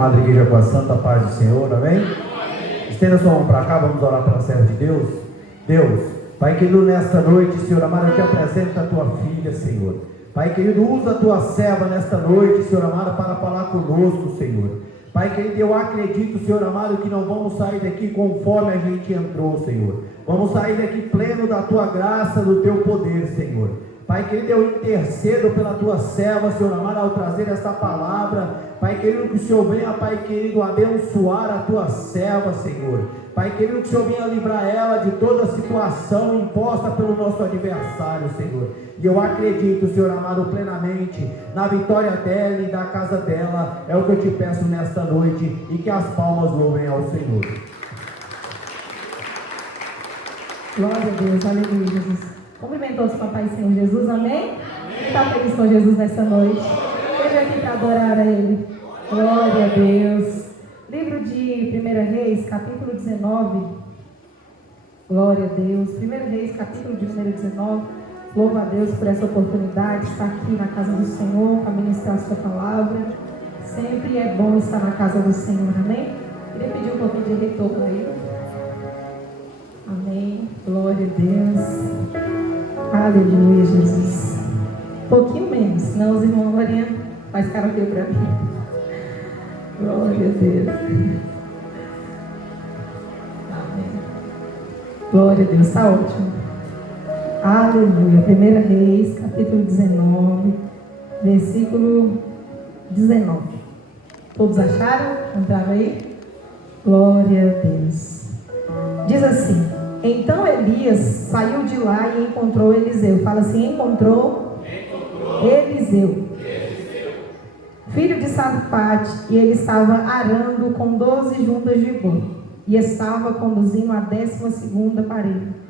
amada igreja, com a santa paz do Senhor, amém? Estenda sua mão para cá, vamos orar pela serva de Deus. Deus, Pai querido, nesta noite, Senhor amado, eu te apresento a tua filha, Senhor. Pai querido, usa a tua serva nesta noite, Senhor amado, para falar conosco, Senhor. Pai querido, eu acredito, Senhor amado, que não vamos sair daqui conforme a gente entrou, Senhor. Vamos sair daqui pleno da tua graça, do teu poder, Senhor. Pai querido, eu intercedo pela tua serva, Senhor amado, ao trazer esta palavra. Pai querido, que o Senhor venha, Pai querido, abençoar a tua serva, Senhor. Pai querido, que o Senhor venha livrar ela de toda situação imposta pelo nosso adversário, Senhor. E eu acredito, Senhor amado, plenamente na vitória dela e da casa dela. É o que eu te peço nesta noite, e que as palmas louvem ao Senhor. Glória a Deus, aleluia, Jesus. Cumprimentou os papai e Senhor Jesus, amém? Está feliz com Jesus nessa noite. Esteja aqui para adorar a Ele. Glória a Deus. Livro de 1 Reis, capítulo 19. Glória a Deus. 1 Reis, capítulo de número 19. Louva a Deus por essa oportunidade de estar aqui na casa do Senhor, para ministrar a sua palavra. Sempre é bom estar na casa do Senhor, amém? Queria pedir um pouquinho de retorno aí. Amém. Glória a Deus. Aleluia, Jesus. Um pouquinho menos, senão os irmãos Maria faz karaokê para mim. Glória a Deus. Amém. Glória a Deus, está ótimo. Aleluia. 1 Reis, capítulo 19, versículo 19. Todos acharam? Entraram aí? Glória a Deus. Diz assim: então Elias saiu de lá e encontrou Eliseu. Fala assim: encontrou Eliseu, filho de Safate, e ele estava arando com 12 juntas de boi, e estava conduzindo a 12ª parede.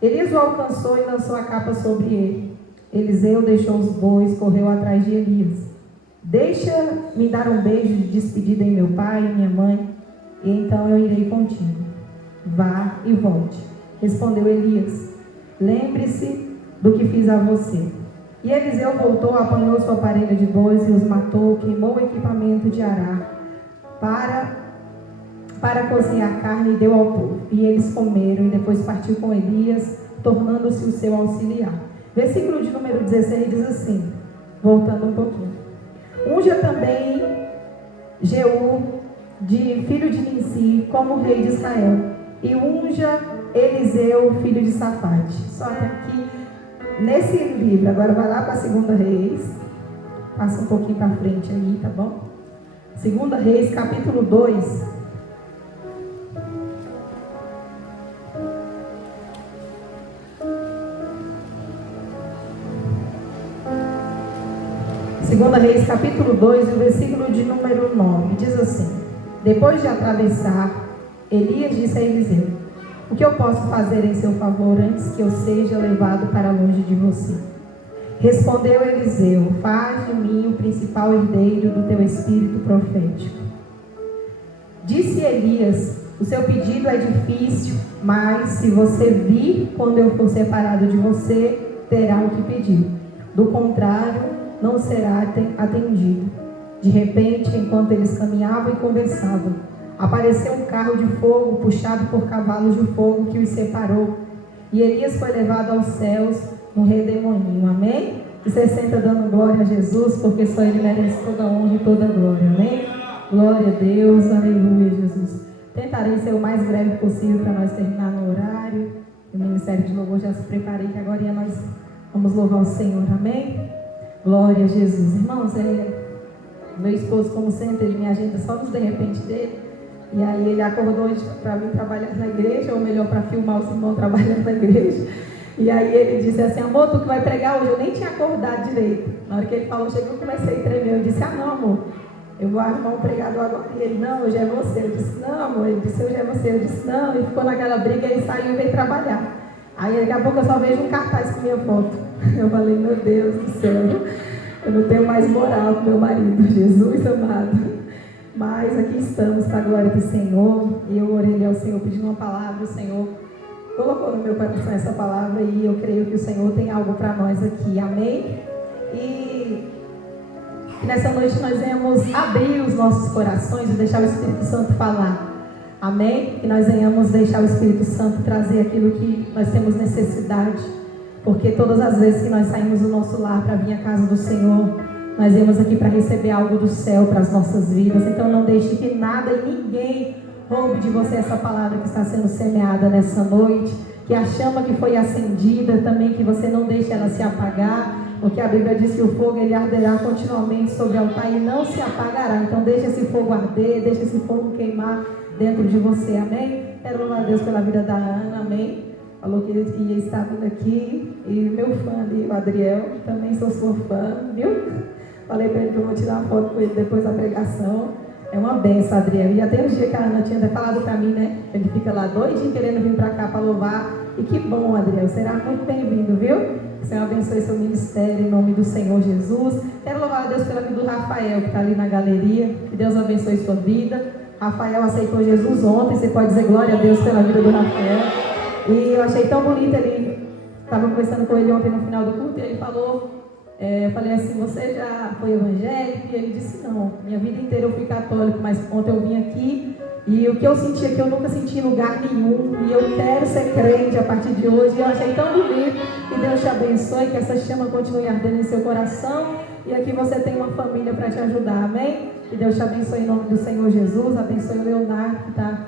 Elias o alcançou e lançou a capa sobre ele. Eliseu deixou os bois, correu atrás de Elias. Deixa-me dar um beijo de despedida em meu pai e minha mãe, e então eu irei contigo. Vá e volte. Respondeu Elias: lembre-se do que fiz a você. E Eliseu voltou, apanhou sua parelha de bois e os matou, queimou o equipamento de arar para cozinhar carne e deu ao povo. E eles comeram, e depois partiu com Elias, tornando-se o seu auxiliar. Versículo de número 16 diz assim, voltando um pouquinho: unja também Jeú, filho de Ninsi, como rei de Israel, e unja Eliseu, filho de Safate. Só até aqui nesse livro. Agora vai lá para 2 Reis, passa um pouquinho para frente aí, tá bom? 2 Reis, capítulo 2. Segunda Reis, capítulo 2, o versículo de número 9, diz assim: depois de atravessar, Elias disse a Eliseu: o que eu posso fazer em seu favor antes que eu seja levado para longe de você? Respondeu Eliseu: faz de mim o principal herdeiro do teu espírito profético. Disse Elias: o seu pedido é difícil, mas se você vir quando eu for separado de você, terá o que pedir. Do contrário, não será atendido. De repente, enquanto eles caminhavam e conversavam, apareceu um carro de fogo puxado por cavalos de fogo que os separou. E Elias foi levado aos céus no redemoinho. Amém? E você senta dando glória a Jesus, porque só Ele merece toda a honra e toda a glória. Amém? Glória a Deus, aleluia, Jesus. Tentarei ser o mais breve possível para nós terminar no horário. O Ministério de Louvor já se preparei, que agora nós vamos louvar o Senhor. Amém? Glória a Jesus. Irmãos, meu esposo, como sempre, ele me agenda só nos de repente dele. E aí ele acordou hoje para vir trabalhar na igreja, ou melhor, para filmar os irmãos trabalhando na igreja. E aí ele disse assim: amor, tu que vai pregar hoje? Eu nem tinha acordado direito. Na hora que ele falou, chegou, eu comecei a tremer. Eu disse: ah, não, amor, eu vou arrumar um pregador agora. E ele: não, hoje é você. Eu disse: não, amor. Ele disse: hoje é você. Eu disse: não. E ficou naquela briga, ele saiu e veio trabalhar. Aí daqui a pouco eu só vejo um cartaz com minha foto. Eu falei: meu Deus do céu, eu não tenho mais moral com meu marido, Jesus amado. Mas aqui estamos para a glória do Senhor. E eu orei ao Senhor pedindo uma palavra. O Senhor colocou no meu coração essa palavra, e eu creio que o Senhor tem algo para nós aqui, amém? E Que nessa noite nós venhamos abrir os nossos corações e deixar o Espírito Santo falar. Amém? Que nós venhamos deixar o Espírito Santo trazer aquilo que nós temos necessidade. Porque todas as vezes que nós saímos do nosso lar para vir à casa do Senhor, nós viemos aqui para receber algo do céu para as nossas vidas. Então não deixe que nada e ninguém roube de você essa palavra que está sendo semeada nessa noite. Que a chama que foi acendida também, que você não deixe ela se apagar. Porque a Bíblia diz que o fogo ele arderá continuamente sobre o altar e não se apagará. Então deixe esse fogo arder, deixe esse fogo queimar dentro de você. Amém? Quero louvar a Deus pela vida da Ana. Amém? Falou que ele ia estar vindo aqui. E meu fã ali, o Adriel, também sou sua fã, viu? Falei para ele que eu vou tirar uma foto com ele depois da pregação. É uma benção, Adriel. E até um dia que a Ana tinha até falado para mim, né? Ele fica lá doidinho querendo vir para cá para louvar. E que bom, Adriel. Será muito bem-vindo, viu? Que o Senhor abençoe seu ministério em nome do Senhor Jesus. Quero louvar a Deus pela vida do Rafael, que está ali na galeria. Que Deus abençoe sua vida. Rafael aceitou Jesus ontem. Você pode dizer glória a Deus pela vida do Rafael. E eu achei tão bonito. Ele estava conversando com ele ontem no final do culto. E ele falou... eu falei assim, você já foi evangélico? E ele disse, não, minha vida inteira eu fui católico, mas ontem eu vim aqui e o que eu senti aqui eu nunca senti em lugar nenhum, e eu quero ser crente a partir de hoje. E eu achei tão bonito. Que Deus te abençoe, que essa chama continue ardendo em seu coração, e aqui você tem uma família para te ajudar, amém? Que Deus te abençoe em nome do Senhor Jesus. Abençoe o Leonardo, que está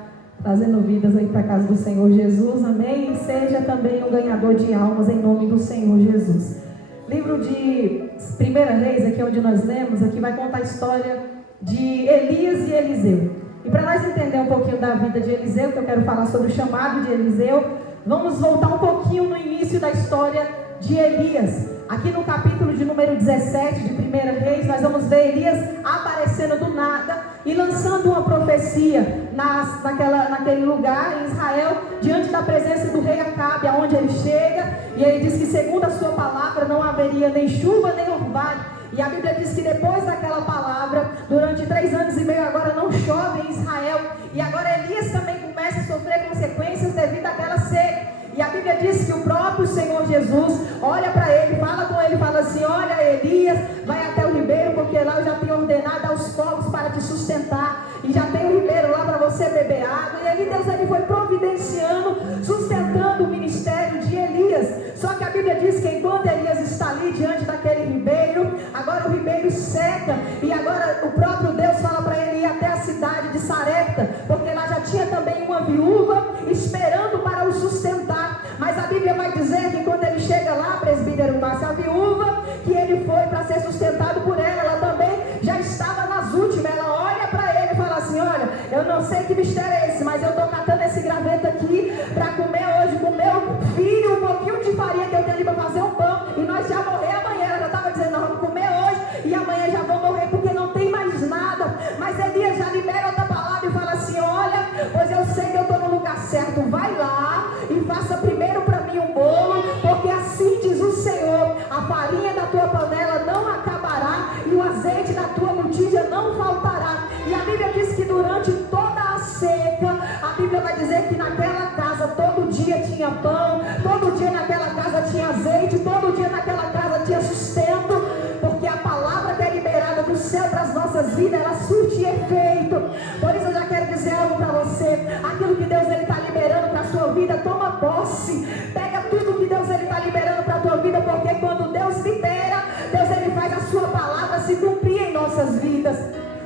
trazendo vidas aí para a casa do Senhor Jesus, amém? E seja também um ganhador de almas em nome do Senhor Jesus. Livro de 1 Reis, aqui onde nós lemos, aqui vai contar a história de Elias e Eliseu. E para nós entender um pouquinho da vida de Eliseu, que eu quero falar sobre o chamado de Eliseu, vamos voltar um pouquinho no início da história de Elias. Aqui no capítulo de número 17 de 1 Reis, nós vamos ver Elias aparecendo do nada e lançando uma profecia naquele lugar em Israel, diante da presença do rei Acabe, aonde ele chega, e ele diz que segundo a sua palavra não haveria nem chuva nem orvalho. E a Bíblia diz que depois daquela palavra, durante 3 anos e meio agora não chove em Israel, e agora Elias também começa a sofrer consequências devido àquela seca. E a Bíblia diz que o próprio Senhor Jesus olha para ele, fala com ele, fala assim, olha Elias, vai até o ribeiro, porque lá eu já tenho ordenado aos povos para te sustentar, e já tem o ribeiro lá para você beber água. E ali Deus ele foi providenciando, sustentando o ministério de Elias. Só que a Bíblia diz que enquanto Elias está ali diante daquele ribeiro, agora o ribeiro seca, e agora o próprio Deus fala para ele ir até a cidade de Sarepta, porque lá já tinha também uma viúva esperando para o sustentar. Mas a Bíblia vai dizer que quando ele chega lá, presbítero Márcio, a viúva que ele foi para ser sustentado por ela também já estava nas últimas. Ela olha para ele e fala assim, olha, eu não sei que mistério é esse, mas eu estou catando esse graveto aqui para comer hoje com meu filho um pouquinho de farinha que eu tenho ali para fazer um pão, e nós já morrer amanhã. Ela já estava dizendo, não, vamos comer hoje e amanhã já vou morrer, porque não tem mais nada. Mas Elias já libera outra palavra e fala assim, olha, pois eu sei que eu estou no lugar certo, vai lá e faça primeiro para mim um bolo, porque assim diz o Senhor, a farinha da tua panela não acabará e o azeite da tua botija não faltará. E a Bíblia diz que durante toda a seca, a Bíblia vai dizer que naquela casa todo dia tinha pão, todo dia naquela casa tinha azeite, todo dia naquela casa tinha sustento, porque a palavra que é liberada do céu para as nossas vidas, ela surte efeito. Por isso eu já quero dizer algo para você, aquilo que Deus está liberando para a sua vida, toma posse, pega tudo que Deus está liberando para a tua vida, porque quando Deus libera, Deus ele faz a sua palavra se cumprir em nossas vidas.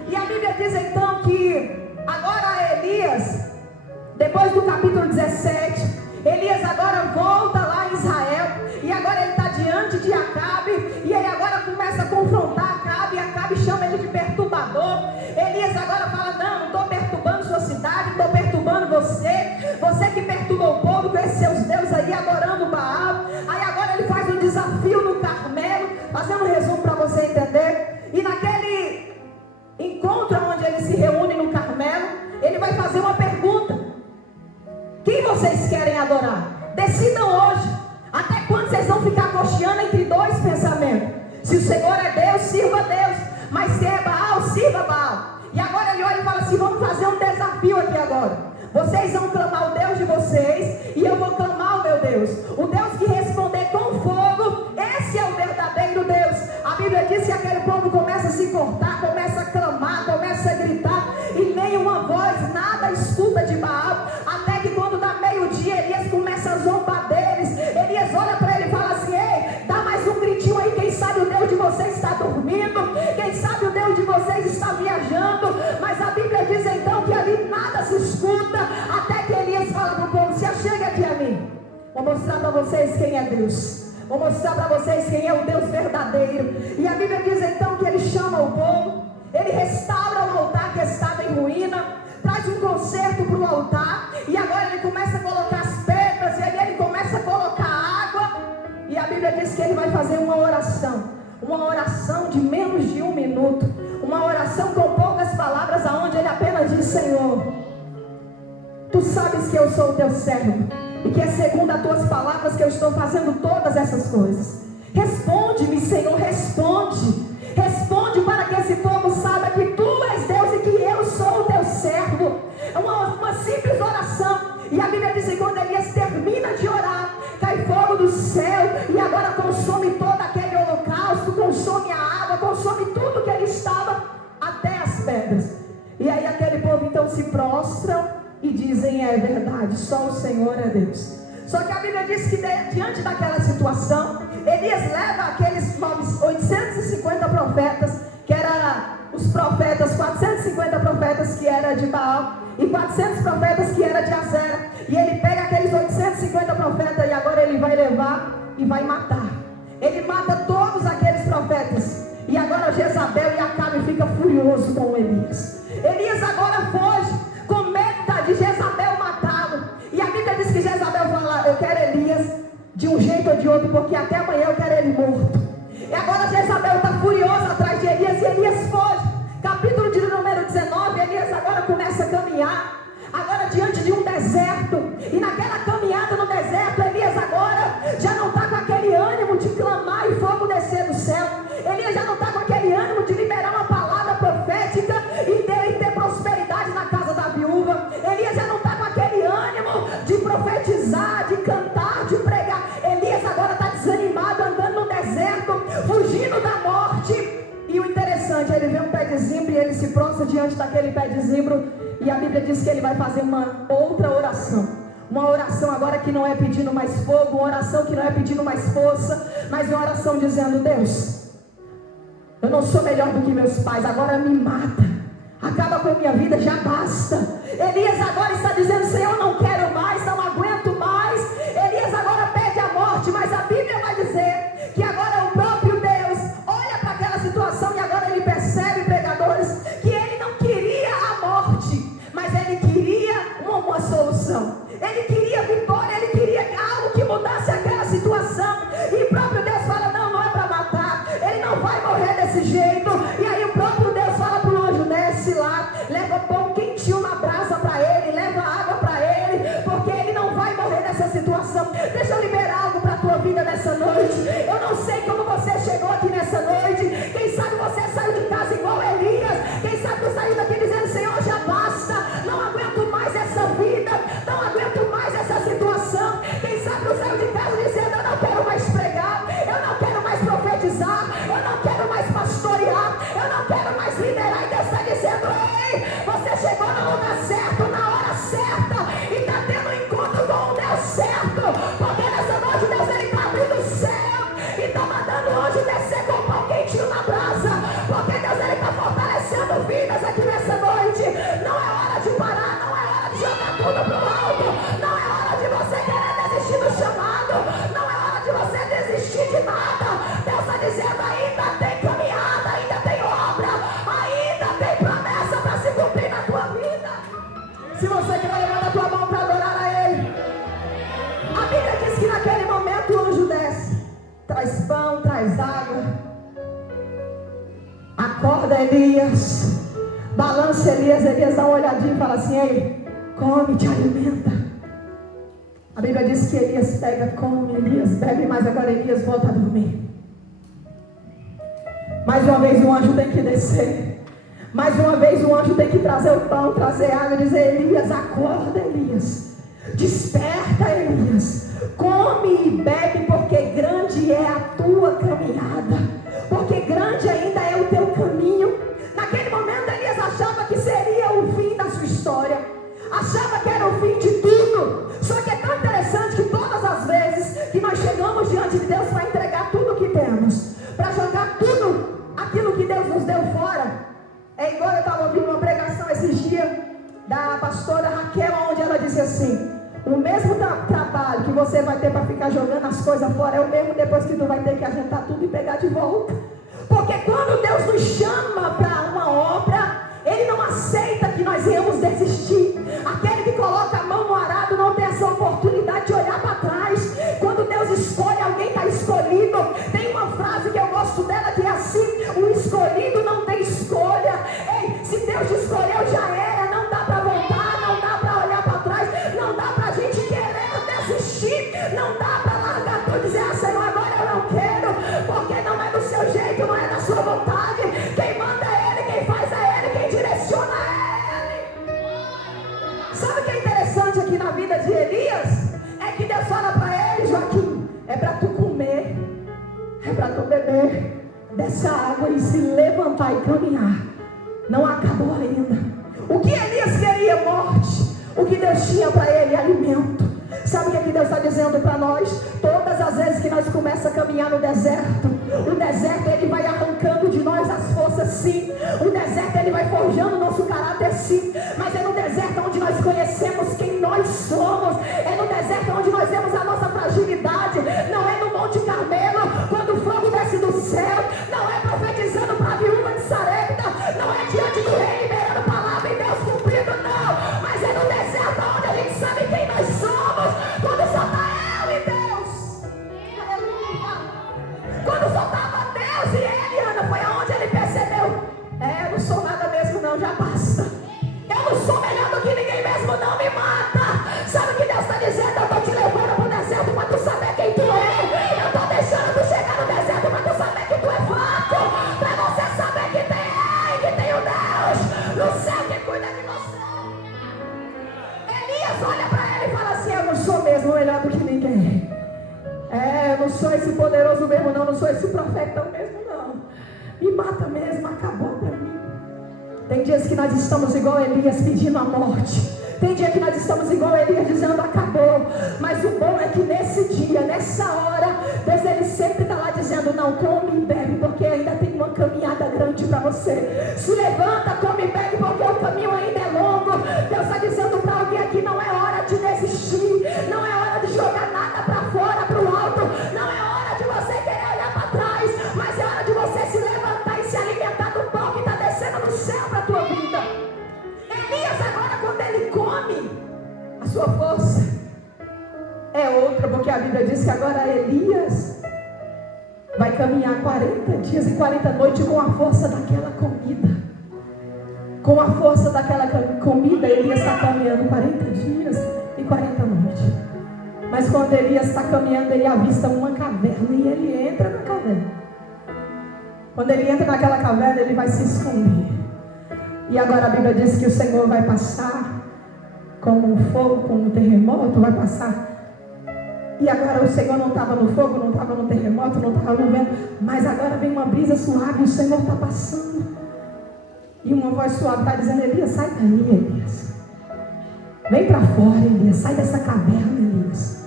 E a Bíblia diz então que agora Elias, depois do capítulo 17, Elias agora volta lá em Israel, e agora ele está diante de Acabe, e ele agora começa a confrontar Acabe, e Acabe chama ele de perturbador. Elias agora fala, não estou perturbando sua cidade, estou perturbando você que perturba o povo com esses seus deuses aí adorando Baal. Aí agora ele faz um desafio no Carmelo, fazendo um resumo para você entender, e naquele encontro onde ele se reúne no Carmelo, ele vai fazer uma pergunta: quem vocês querem adorar? Decidam hoje. Até quando vocês vão ficar cocheando entre dois pensamentos? Se o Senhor é Deus, sirva a Deus, mas se é Baal, sirva Baal. E agora ele olha e fala assim, vamos fazer um desafio aqui agora. Vocês vão clamar o Deus de vocês, e eu vou clamar o meu Deus. O Deus que responder com fogo, esse é o verdadeiro Deus. A Bíblia diz que aquele povo começa a se cortar, começa a clamar, começa a gritar, e nenhuma voz, nada escuta de Baal, até que quando dá meio-dia, Elias começa a zombar deles. Elias olha para ele e fala assim: ei, dá mais um gritinho aí, quem sabe o Deus de vocês está dormindo, quem sabe o Deus de vocês está viajando. Mas a Bíblia diz então que ali nada se escuta, até que Elias fala para o povo: se achega aqui a mim, vou mostrar para vocês quem é Deus, vou mostrar para vocês quem é o Deus verdadeiro. E a Bíblia diz então que ele chama o povo, ele restaura o altar que estava em ruína, traz um conserto para o altar, e agora ele começa a colocar as pedras, e aí ele começa a colocar água, e a Bíblia diz que ele vai fazer uma oração de menos de 1 minuto, uma oração com poucas palavras, aonde ele apenas diz: Senhor, tu sabes que eu sou o teu servo, e que é segundo as tuas palavras que eu estou fazendo todas essas coisas. Responde-me, Senhor, responde para que esse povo saiba que tu és Deus e que eu sou o teu servo. É uma simples oração. E a Bíblia diz que quando Elias termina de orar, cai fogo do céu, e agora consome todo aquele holocausto, consome a água, consome tudo que ele estava, até as pedras. E aí aquele povo então se prostram e dizem: é verdade, só o Senhor é Deus. Só que a Bíblia diz que diante daquela situação, Elias leva aqueles 850 profetas, que eram os profetas, 450 profetas que era de Baal, e 400 profetas que era de Azera, e ele pega aqueles 850 profetas, e agora ele vai levar e vai matar. Ele mata todos aqueles profetas, e agora Jezabel e Acabe fica furioso com Elias. Elias agora foge, com medo de Jezabel matá-lo, e a Bíblia diz que Jezabel fala: eu quero Elias de um jeito ou de outro, porque até amanhã eu quero ele morto. E agora Jezabel está furiosa atrás de Elias, e Elias foge. Capítulo de número 19, Elias agora começa a caminhar, agora diante de um deserto, e naquela caminhada no deserto, Elias agora já não está com aquele ânimo de clamar e fogo descer do céu. Elias já não está com aquele ânimo de liberar uma palavra profética e ter prosperidade na casa da viúva. Elias já não está com aquele ânimo de profetizar, de cantar, de pregar. Elias agora está desanimado, andando no deserto, fugindo da morte. E o interessante, ele vê um pé de zimbro e ele se prostra diante daquele pé de zimbro, e a Bíblia diz que ele vai fazer uma outra oração. Uma oração agora que não é pedindo mais fogo, uma oração que não é pedindo mais força, mas uma oração dizendo: Deus, eu não sou melhor do que meus pais, agora me mata, acaba com a minha vida, já basta. Elias agora está dizendo: Senhor, não quero mais, não aguento mais. Elias agora pede a morte, mas a Bíblia vai dizer que agora o próprio Deus olha para aquela situação, e agora ele percebe, pregadores, que ele não queria a morte, mas ele queria uma solução. Ele queria vitória, ele queria algo que mudasse aquela situação. E o próprio Deus fala: não, não é para matar, ele não vai morrer desse jeito. E aí o próprio Deus fala para o anjo: desce lá, leva pão quentinho na brasa para ele, leva água para ele, porque ele não vai morrer nessa situação. Deixa eu liberar algo para a tua vida nessa noite. Eu não sei como você chegou aqui nessa noite. Quem sabe você saiu de casa igual Elias. Quem sabe tu saiu daqui dizendo: Senhor, já basta, não aguento mais essa vida, não aguento mais essa situação. Quem sabe tu saiu de casa dizendo: eu não quero mais pregar, eu não quero mais profetizar, eu não quero mais pastorear, eu não quero mais liderar. E Deus está dizendo: ei, você chegou no lugar certo, na hora certa, e está tendo um encontro com o Deus certo, porque nessa noite Deus está abrindo o céu e está mandando o anjo descer com o pão quentinho na brasa, porque Deus está fortalecendo vidas aqui nessa noite. Não é hora de parar, não é hora de jogar tudo pro alto, não é hora de você querer desistir do chamado, não é hora de você desistir de nada. Deus está dizendo: ainda tem caminhada, ainda tem obra, ainda tem promessa para se cumprir na tua vida. Se você quer, levanta a tua mão para adorar a Ele. A Bíblia diz que naquele momento o anjo desce, traz pão, traz água, acorda Elias, balança Elias. Elias dá uma olhadinha e fala assim: ei, come, te alimenta. A Bíblia diz que Elias pega, come, Elias bebe, mas agora Elias volta a dormir. Mais uma vez o anjo tem que descer, mais uma vez o anjo tem que trazer o pão, trazer água e dizer: Elias, acorda Elias, desperta Elias, come e bebe, porque grande é a tua caminhada, porque grande ainda é o teu caminho, pastora Raquel, onde ela disse assim: o mesmo trabalho que você vai ter para ficar jogando as coisas fora é o mesmo depois que tu vai ter que ajuntar tudo e pegar de volta. Porque quando Deus nos chama para uma obra, Ele não aceita que nós venhamos desistir. Aquele que coloca a mão no arado não tem essa oportunidade de olhar para trás. Quando Deus escolhe, alguém está escolhido. Tem uma frase que eu gosto dela que é assim: o escolhido não tem escolha. Ei, se Deus te escolheu, já era. Não dá para voltar, não dá para olhar para trás, não dá para a gente querer desistir, não dá para largar tudo e dizer: ah, Senhor, agora eu não quero, porque não é do seu jeito, não é da sua vontade. Quem manda é Ele, quem faz é Ele, quem direciona é Ele. Sabe o que é interessante aqui na vida de Elias? É que Deus fala para ele: Joaquim, é para tu comer, é para tu beber dessa água e se levantar e caminhar. Não acabou ainda. O que Elias queria? Morte. O que Deus tinha para ele? Alimento. Sabe o que Deus está dizendo para nós? Todas as vezes que nós começamos a caminhar no deserto, o deserto ele vai arrancando de nós as forças, sim. O deserto ele vai forjando o nosso caráter, sim. Mas é no deserto onde nós conhecemos quem nós somos. É no deserto onde nós vemos a nossa fragilidade. Não é no Monte Carmelo, quando o fogo desce do céu. Não é profetizando para a viúva de Sarepta. Não é diante do rei liberando palavra e Deus cumprindo, não. Mas é no deserto onde a gente sabe quem nós somos. Quando só está eu e Deus. Aleluia. Quando só estava Deus e ele, Ana, foi aonde ele percebeu: é, eu não sou nada mesmo não, já basta. Eu não sou melhor do que ninguém mesmo, não me mata. Sabe o que Deus está dizendo? Eu estou te levando para o deserto para tu saber quem tu é. Eu estou deixando tu chegar no deserto para tu saber que tu é fraco. Para você saber que tem Rei, que tem o Deus no céu que cuida de você. Elias olha para ele e fala assim: eu não sou mesmo melhor do que ninguém. É, eu não sou esse poderoso mesmo não sou esse profeta mesmo não. Me mata mesmo, acabou para mim. Tem dias que nós estamos igual Elias pedindo a morte. Tem dia que nós estamos igual Elias dizendo: acabou. Mas o bom é que nesse dia, nessa hora, Deus ele sempre está lá dizendo: não, come e bebe, porque ainda tem uma caminhada grande para você. Se levanta, come e bebe, porque o caminho ainda é longo. Deus está dizendo para alguém aqui: não é hora de desistir, não é hora de jogar nada para fora, para o alto, não é hora de você querer olhar para trás, mas é hora de você se levantar e se alimentar do pão que está descendo do céu para a tua vida. Elias agora, quando ele come, a sua força é outra, porque a Bíblia diz que agora Elias vai caminhar 40 dias e 40 noites com a força daquela comida. Com a força daquela comida, Elias está caminhando 40 dias e 40 noites. Mas quando Elias está caminhando, ele avista uma caverna e ele entra na caverna. Quando ele entra naquela caverna, ele vai se esconder. E agora a Bíblia diz que o Senhor vai passar como um fogo, como um terremoto, vai passar. E agora o Senhor não estava no fogo, não estava no terremoto, não estava no vento, mas agora vem uma brisa suave e o Senhor está passando. E uma voz suave está dizendo: Elias, sai daí, Elias. Vem para fora, Elias, sai dessa caverna, Elias.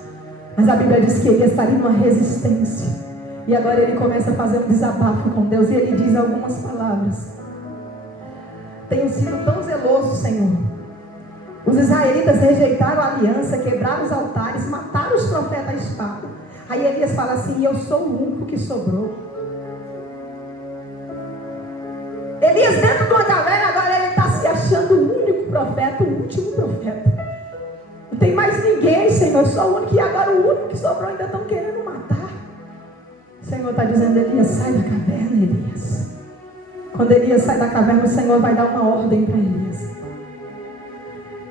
Mas a Bíblia diz que Elias está ali numa resistência. E agora ele começa a fazer um desabafo com Deus e ele diz algumas palavras. Tenho sido tão zeloso, Senhor. Os israelitas rejeitaram a aliança, quebraram os altares, mataram os profetas à espada. Aí Elias fala assim: eu sou o único que sobrou. Elias dentro de uma caverna, agora ele está se achando o único profeta, o último profeta. Não tem mais ninguém, Senhor, eu sou o único. E agora o único que sobrou ainda estão querendo matar. O Senhor está dizendo: Elias, sai da caverna, Elias. Quando Elias sai da caverna, o Senhor vai dar uma ordem para Elias.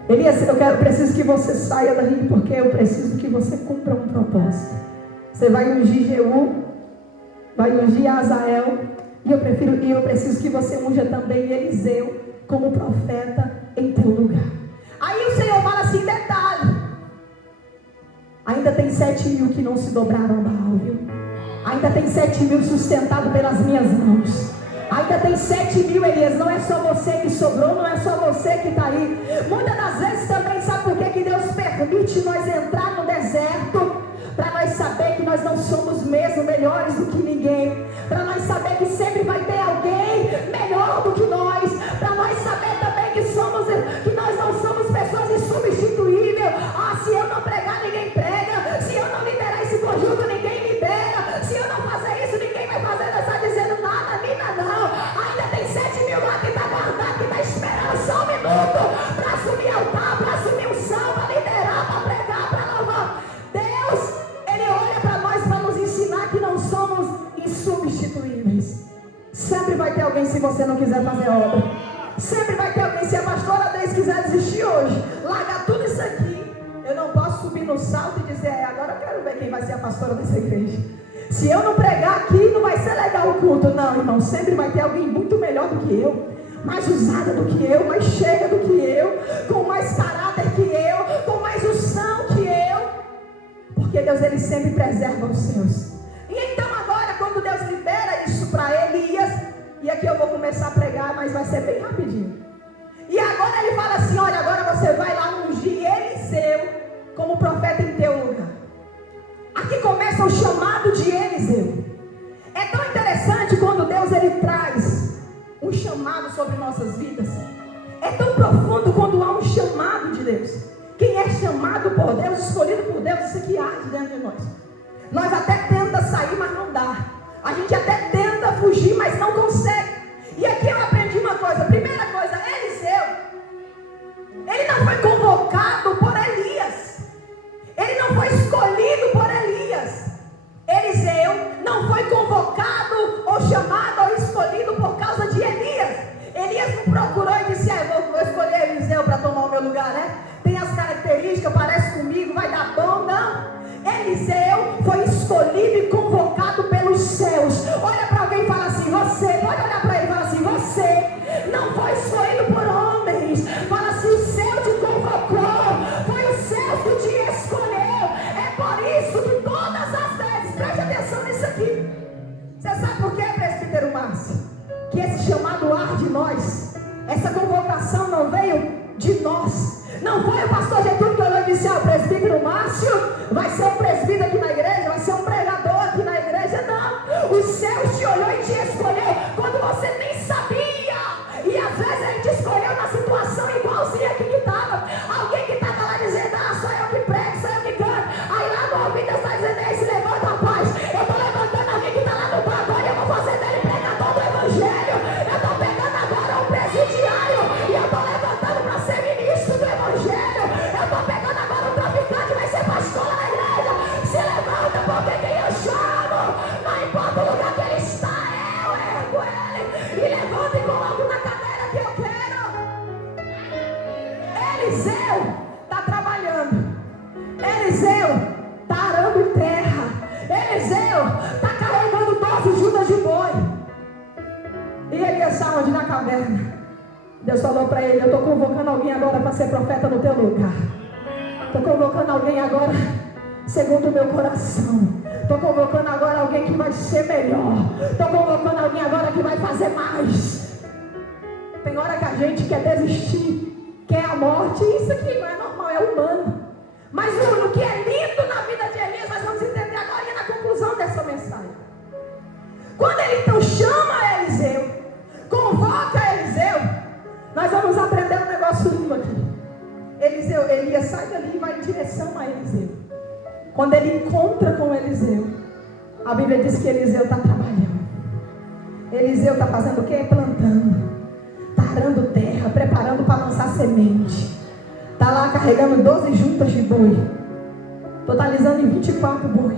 Elias, eu preciso que você saia daí, porque eu preciso que você cumpra um propósito. Você vai ungir Jeú, vai ungir Azael, e eu preciso que você unja também Eliseu como profeta em teu lugar. Aí o Senhor fala assim: detalhe, ainda tem 7.000 que não se dobraram a Baal, viu? Ainda tem 7.000 sustentados pelas minhas mãos. Ainda tem 7.000, Elias. Não é só você que sobrou, não é só você que está aí. Muitas das vezes também, sabe por que Deus permite nós entrar no deserto? Para nós saber que nós não somos mesmo melhores do que ninguém. Para nós saber que sempre vai ter alguém melhor do que nós. Para nós saber também que nós não somos pessoas Sempre vai ter alguém se você não quiser fazer obra. Sempre vai ter alguém, se a pastora Deise quiser desistir hoje, largar tudo isso aqui. Eu não posso subir no salto e dizer, agora eu quero ver quem vai ser a pastora dessa igreja. Se eu não pregar aqui, não vai ser legal o culto. Não, irmão, sempre vai ter alguém muito melhor do que eu, mais usada do que eu, mais cheia do que eu, com mais caráter que eu, com mais unção que eu. Porque Deus, Ele sempre preserva os seus. E então agora, quando Deus libera isso para Elias, e aqui eu vou começar a pregar, mas vai ser bem rapidinho. E agora ele fala assim, olha, agora você vai lá ungir Eliseu como profeta em teu lugar. Aqui começa o chamado de Eliseu. É tão interessante quando Deus ele traz um chamado sobre nossas vidas. É tão profundo quando há um chamado de Deus. Quem é chamado por Deus, escolhido por Deus, isso aqui arde dentro de nós. Nós até tenta sair, mas não dá. A gente até tenta fugir, mas não consegue. E aqui eu aprendi uma coisa. Primeira coisa, Eliseu, ele não foi convocado por Elias. Ele não foi escolhido por Elias. Eliseu não foi convocado ou chamado ou escolhido por causa de Elias. Elias não procurou e disse, vou escolher Eliseu para tomar o meu lugar, né? Tem as características, parece comigo, vai dar bom. Não. Eliseu foi escolhido e convocado pelos céus. Olha para alguém e fala assim, você, pode olhar para ele e falar assim, você não foi escolhido por homens. Fala assim, o céu te convocou, foi o céu que te escolheu. É por isso que todas as vezes, preste atenção nisso aqui. Você sabe por quê, presbítero Márcio? Que esse chamado arde em nós. Essa convocação não veio de nós. Não foi o pastor Getúlio que olhou e disse, o presbítero Márcio vai ser um presbítero aqui na igreja, vai ser um pregador aqui na igreja. Não, o céu te olhou e te escolheu quando você nem sabia. E às vezes ele te escolheu na situação igualzinha aqui que estava. Alguém que estava lá dizendo, sou eu que prego, sou eu que canto. Aí lá no ouvido Deus está dizendo, se levanta, rapaz. Eu estou levantando alguém que está lá no banco, olha, eu vou fazer dele pregador do evangelho. Eu estou pegando agora um presidiário e eu estou levantando para ser ministro do evangelho. Eu estou pegando agora um traficante, vai ser pastor na igreja. Se levanta, porque quem eu chamo, não importa o lugar que ele está, eu ergo ele e levanto e coloco na cadeira que eu quero. Eliseu está trabalhando. Eliseu está arando terra. Eliseu está carregando 12 jutas de boi. E ele está onde? Na caverna. Deus falou para ele, eu estou convocando alguém agora para ser profeta no teu lugar. Estou convocando alguém agora segundo o meu coração. Estou convocando agora alguém que vai ser melhor. Estou convocando alguém agora que vai fazer mais. Tem hora que a gente quer desistir, quer a morte. Isso aqui não é normal, é humano. Mas o que é lindo na vida de Elias, nós vamos entender agora na conclusão dessa mensagem. Quando ele então chama Eliseu, convoca Eliseu, nós vamos aprender um negócio lindo aqui. Elias sai dali e vai em direção a Eliseu. Quando ele encontra com Eliseu, a Bíblia diz que Eliseu está trabalhando. Eliseu está fazendo o quê? Plantando, está arando terra, preparando para lançar semente. Está lá carregando 12 juntas de boi, totalizando em 24 boi.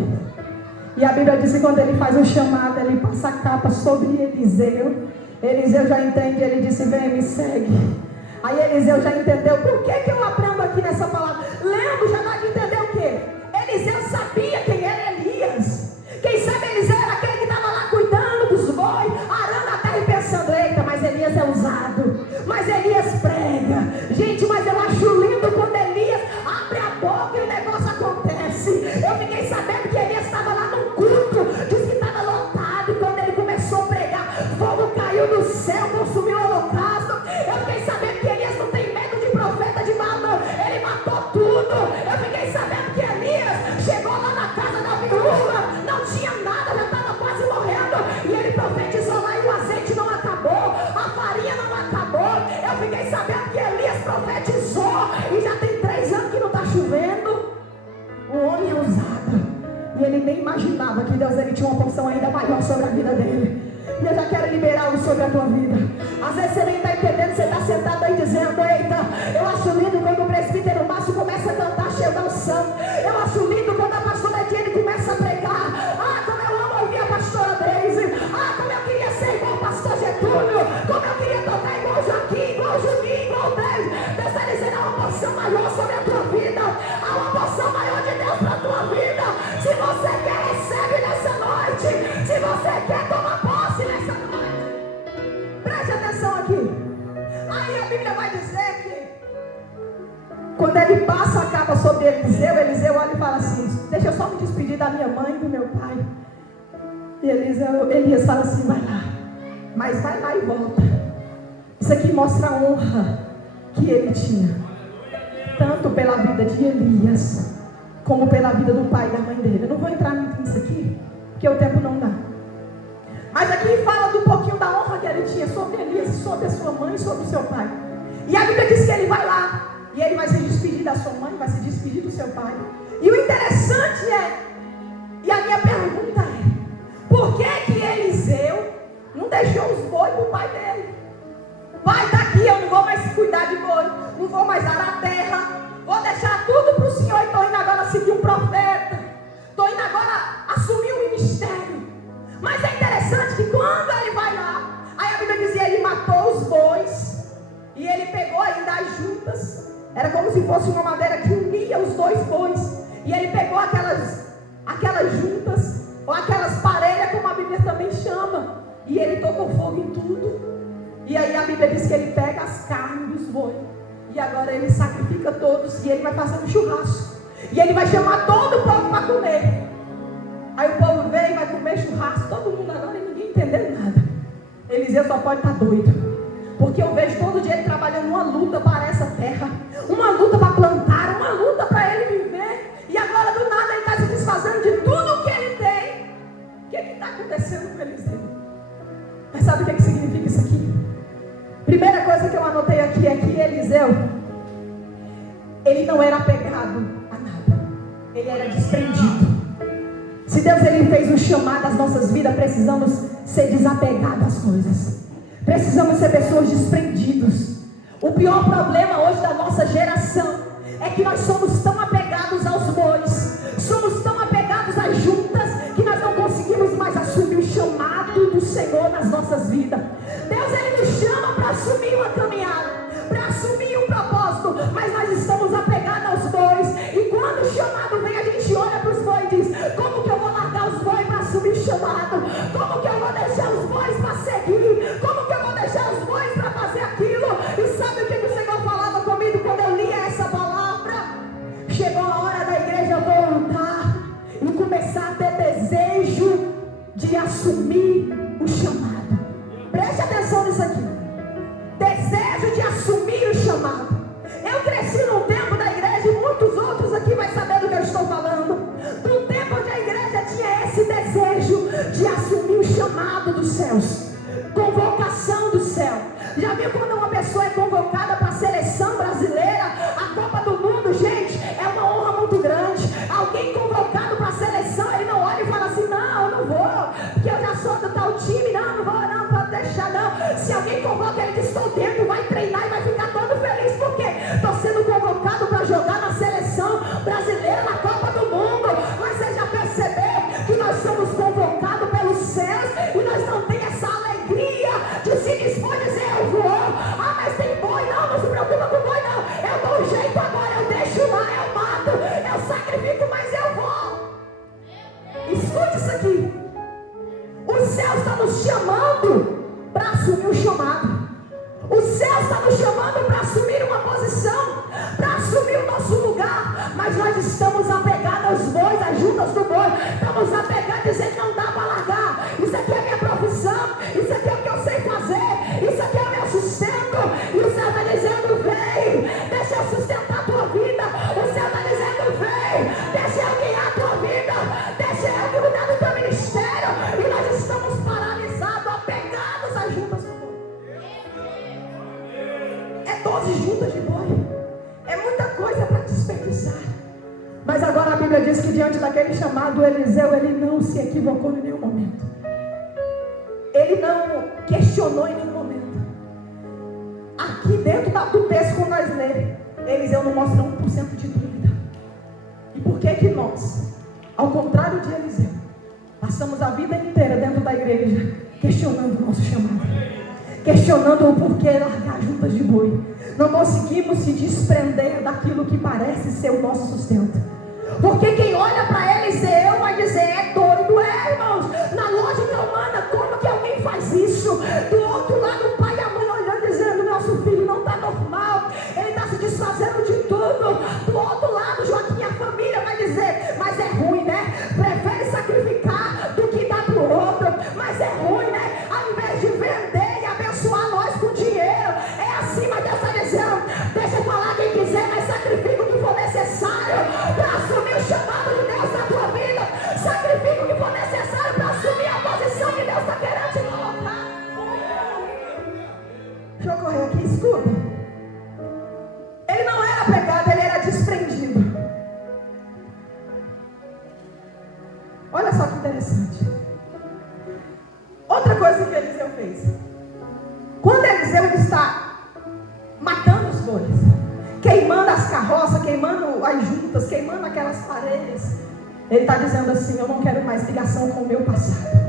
E a Bíblia diz que quando ele faz o chamado, ele passa a capa sobre Eliseu. Eliseu já entende, ele disse, vem, me segue. Aí Eliseu já entendeu, por que eu aprendo aqui nessa palavra? Lendo, já dá de entender o quê? Eliseu sabia quem era Elias. Quem sabe Eliseu era aquele que estava lá cuidando dos bois, arando a terra e pensando, eita, mas Elias é usado, mas Elias prega. Gente, mas eu acho lindo quando Elias abre a boca e o negócio acontece. Eu fiquei sabendo que Elias estava lá num culto, disse que estava lotado, e quando ele começou a pregar, fogo caiu do céu, consumiu o holocausto. Eu fiquei sabendo que Elias não tem medo de profeta de mal, não. Ele matou tudo. Eu fiquei sabendo que Elias chegou lá na casa da viúva, não tinha nada, já estava quase morrendo, e ele profetizou lá e o azeite não acabou, a farinha não acabou. Eu fiquei sabendo que Elias profetizou e já tem 3 anos que não está chovendo. O homem é usado, e ele nem imaginava que Deus ele tinha uma porção ainda maior sobre a vida dele. E eu já quero liberá-lo sobre a tua vida. Às vezes você nem está entendendo, você está sentado aí dizendo, eita, eu acho lindo quando o presbítero Márcio começa a cantar cheio da unção. Eu acho lindo quando a pastora Jenny começa a pregar. Como eu amo ouvir a pastora Deise. Como eu queria ser igual a pastora Quando ele passa a capa sobre Eliseu, Eliseu olha e fala assim: deixa eu só me despedir da minha mãe e do meu pai. E Elias fala assim: vai lá, mas vai lá e volta. Isso aqui mostra a honra que ele tinha, tanto pela vida de Elias, como pela vida do pai e da mãe dele. Eu não vou entrar muito nisso aqui, porque o tempo não dá. Mas aqui fala do pouquinho da honra que ele tinha sobre Elias, sobre a sua mãe e sobre o seu pai. E a Bíblia diz que ele vai lá, e ele vai se despedir da sua mãe, vai se despedir do seu pai. E o interessante e a minha pergunta é: por que Eliseu não deixou os bois para o pai dele? Pai, está aqui, eu não vou mais cuidar de boi, não vou mais arar a terra, vou deixar tudo para o Senhor e estou indo agora seguir um profeta, estou indo agora assumir um ministério. Mas é interessante que quando ele vai lá, aí a Bíblia dizia, ele matou os bois, e ele pegou ainda as juntas. Era como se fosse uma madeira que unia os dois bois. E ele pegou aquelas juntas, ou aquelas parelhas, como a Bíblia também chama. E ele tocou fogo em tudo. E aí a Bíblia diz que ele pega as carnes dos bois. E agora ele sacrifica todos. E ele vai fazer um churrasco. E ele vai chamar todo o povo para comer. Aí o povo vem e vai comer churrasco. Todo mundo agora e ninguém entendeu nada. Eliseu só pode estar doido. Porque eu vejo todo dia ele trabalhando uma luta para essa terra, uma luta para plantar, uma luta para ele viver, e agora do nada ele está se desfazendo de tudo que ele tem. O que está acontecendo com Eliseu? Mas sabe o que significa isso aqui? Primeira coisa que eu anotei aqui é que Eliseu, ele não era apegado a nada, ele era desprendido. Se Deus ele fez um chamado às nossas vidas, precisamos ser desapegados às coisas. Precisamos ser pessoas desprendidos. O pior problema hoje da nossa geração é que nós somos tão apegados aos bois, somos tão apegados às juntas, que nós não conseguimos mais assumir o chamado do Senhor nas nossas vidas. Deus ele nos chama para assumir uma caminhada, para assumir um propósito, mas nós estamos apegados aos bois. E quando o chamado vem, a gente olha para os bois e diz: como que eu vou largar os bois para assumir o chamado? Como que eu vou deixar os bois para seguir? Como que eu vou deixar os bois para fazer aquilo? E sabe o que o Senhor falava comigo quando eu lia essa palavra? Chegou a hora da igreja voltar e começar a ter desejo de assumir o chamado. Preste atenção nisso aqui. Desejo de assumir o chamado. Eu cresci num tempo da igreja, e muitos outros aqui vão saber do que eu estou falando, num tempo onde a igreja tinha esse desejo de assumir o chamado dos céus, convocação do céu. Já viu quando uma pessoa é convocada para a seleção brasileira, a Copa do Mundo, gente, é uma honra muito grande. Alguém convocado para a seleção, ele não olha e fala assim: não, eu não vou, porque eu já sou do tal time, não vou, não, pode deixar não. Se alguém convoca, ele diz: estou dentro, vai treinar e vai ficar todo feliz, porque estou sendo convocado para jogar na seleção brasileira, na Copa do Mundo. Mas você já percebeu que nós somos convocados pelos céus e nós não temos essa alegria de se dispor a dizer: eu vou, ah, mas tem boi, não se preocupa com boi não, eu dou um jeito agora, eu deixo lá, eu mato, eu sacrifico, mas eu vou. Escute isso aqui. O céu está nos chamando para assumir o chamado. O céu está nos chamando para assumir uma posição, para assumir o nosso lugar. Mas nós estamos apegados aos bois, às juntas do boi. Estamos apegados a dizer: não dá para largar. Isso aqui é a minha profissão, isso aqui é o que eu sei fazer, isso aqui é o meu sustento. E o céu está dizendo: vem, deixa eu sustentar a tua vida. O céu está dizendo: vem, deixa eu guiar a tua vida, deixa eu cuidar do teu ministério. E nós estamos paralisados, apegados às juntas do boi. É 12 juntas de boi, é muita coisa para desperdiçar. Mas agora a Bíblia diz que diante daquele chamado, Eliseu, ele não se equivocou em nenhum momento. Ele não questionou em nenhum momento. Aqui dentro do texto, quando nós lemos, Eliseu não mostra 1% de dúvida. E por que nós, ao contrário de Eliseu, passamos a vida inteira dentro da igreja questionando o nosso chamado, questionando o porquê largar juntas de boi? Não conseguimos se desprender daquilo que parece ser o nosso sustento. Porque quem olha para Eliseu vai dizer: é doido, irmãos. Na lógica humana, como que alguém faz isso? Do outro lado, o pai e a mãe olhando, dizendo: nosso filho não está normal, ele está se desfazendo de tudo. está matando os bois, queimando as carroças, queimando as juntas, queimando aquelas parelhas. Ele está dizendo assim: eu não quero mais ligação com o meu passado.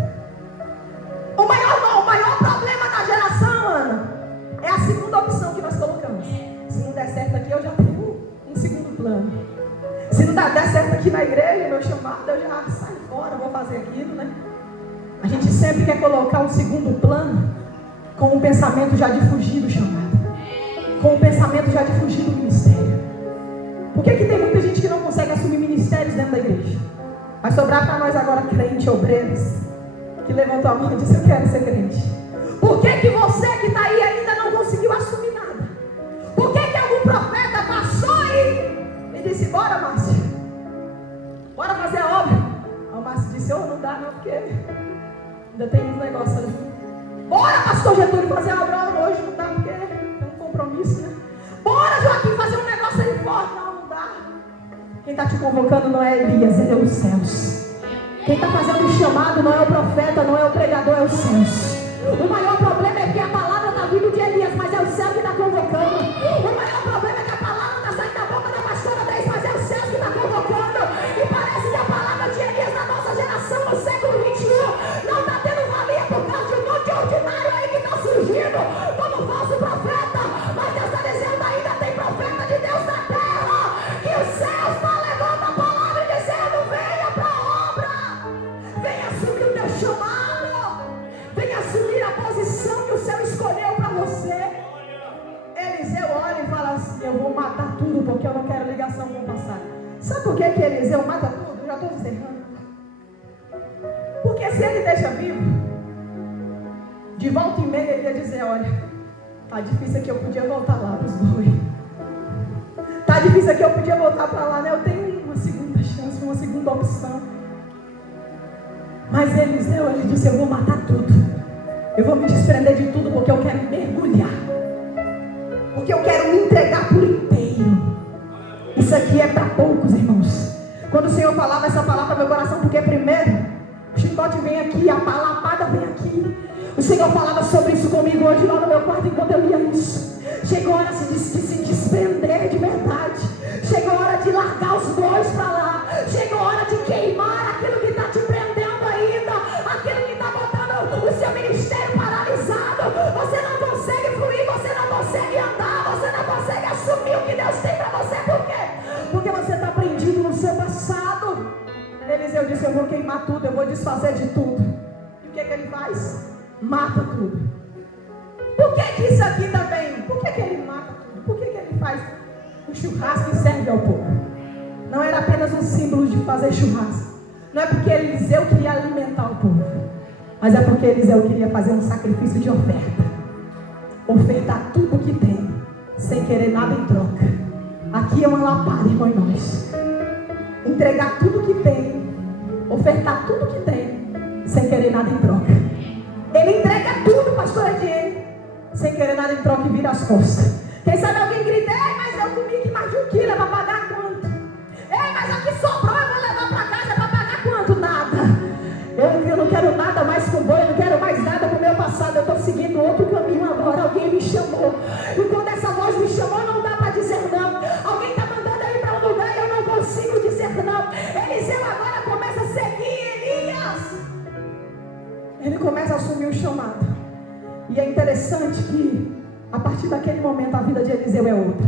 O maior problema da geração, Ana, é a segunda opção que nós colocamos. Se não der certo aqui, eu já tenho um segundo plano. Se não der certo aqui na igreja, meu chamado, eu já saio fora, vou fazer aquilo, né? A gente sempre quer colocar um segundo plano com o pensamento já de fugir do chamado, com o pensamento já de fugir do ministério. Por que tem muita gente que não consegue assumir ministérios dentro da igreja? Vai sobrar para nós agora crente, obreiros, que levantou a mão e disse: eu quero ser crente. Por que você que está aí ainda não conseguiu assumir nada? Por que algum profeta passou aí e disse: bora, Márcio, bora fazer a obra? Aí o Márcio disse: não dá não, porque ainda tem uns negócios ali. Bora, pastor Getúlio, fazer a obra hoje? Não dá, porque tem um compromisso, né? Bora, Joaquim, fazer um negócio ali forte. Não dá. Quem está te convocando não é Elias, é os céus. Quem está fazendo o chamado não é o profeta, não é o pregador, é os céus. O maior problema é que a palavra está vindo de Elias, mas é o céu que está convocando. O maior problema é que a palavra está saindo da boca da pastora 10, mas é o céu que está convocando. E parece que a palavra de Elias na nossa geração, no século 21, não está tendo valia por causa de um monte de ordinário aí que está surgindo como falso profeta. Mas Deus está dizendo: ainda tem profeta de Deus na terra, que o céu está levando a palavra e dizendo: venha para a obra, venha assumir o teu chamado, venha assumir a posição que o céu escolheu para você. Eliseu olha e fala assim: eu vou matar tudo porque eu não quero ligação com o passado. Sabe por que Eliseu mata tudo? Eu já estou encerrando. Porque se ele deixa vivo, de volta e meia ele ia dizer: olha, tá difícil aqui, eu podia voltar lá para os bois. Tá difícil aqui, eu podia voltar para lá, né? Eu tenho uma segunda chance, uma segunda opção. Mas Eliseu, ele disse: eu vou matar tudo. Eu vou me desprender de tudo porque eu quero mergulhar. Porque eu quero me entregar por inteiro. Isso aqui é para poucos, irmãos. Quando o Senhor falava essa palavra no meu coração, porque primeiro o chicote vem aqui, a lapada vem aqui. O Senhor falava sobre isso comigo hoje lá no meu quarto enquanto eu lia isso. Chegou a hora de se desprender de verdade. Chegou a hora de largar os bois para lá. Chegou a hora de queimar aquilo que está te prendendo ainda, aquilo que está botando o seu ministério paralisado. Você não consegue fluir, você não consegue andar, você não consegue assumir o que Deus tem para você. Por quê? Porque você está prendido no seu passado. Eliseu disse: eu vou queimar tudo, eu vou desfazer de tudo. E o que ele faz? Mata tudo. Por que isso aqui também? Por que ele mata tudo? Por que ele faz um churrasco e serve ao povo? Não era apenas um símbolo de fazer churrasco. Não é porque Eliseu queria alimentar o povo, mas é porque Eliseu queria fazer um sacrifício de oferta. Ofertar tudo o que tem, sem querer nada em troca. Aqui é uma lapada, irmão, em nós. Entregar tudo o que tem, ofertar tudo o que tem, sem querer nada em troca. Ele entrega tudo, pastor Ediene, sem querer nada em troca, e vira as costas. Quem sabe alguém grita: ei, mas eu comi que mais de 1 quilo, é para pagar quanto? Ei, mas aqui sobrou, eu vou levar para casa, é para pagar quanto? Nada. Eu não quero nada mais com boi, eu não quero mais nada com o meu passado, eu estou seguindo outro caminho agora. Alguém me chamou, e quando essa voz me chamou, não dá para dizer não. Alguém está mandando aí para um lugar e eu não consigo dizer não. Eliseu agora começa a seguir Elias. Ele começa a assumir o chamado. E é interessante que a partir daquele momento a vida de Eliseu é outra.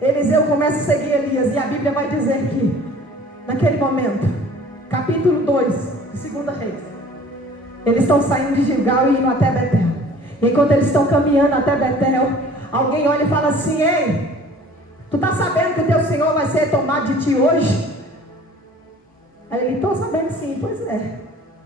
Eliseu começa a seguir Elias, e a Bíblia vai dizer que naquele momento, capítulo 2 de 2 Reis, eles estão saindo de Gilgal e indo até Betel. E enquanto eles estão caminhando até Betel, alguém olha e fala assim: ei, tu está sabendo que o teu Senhor vai ser tomado de ti hoje? Aí ele: estou sabendo sim. Pois é,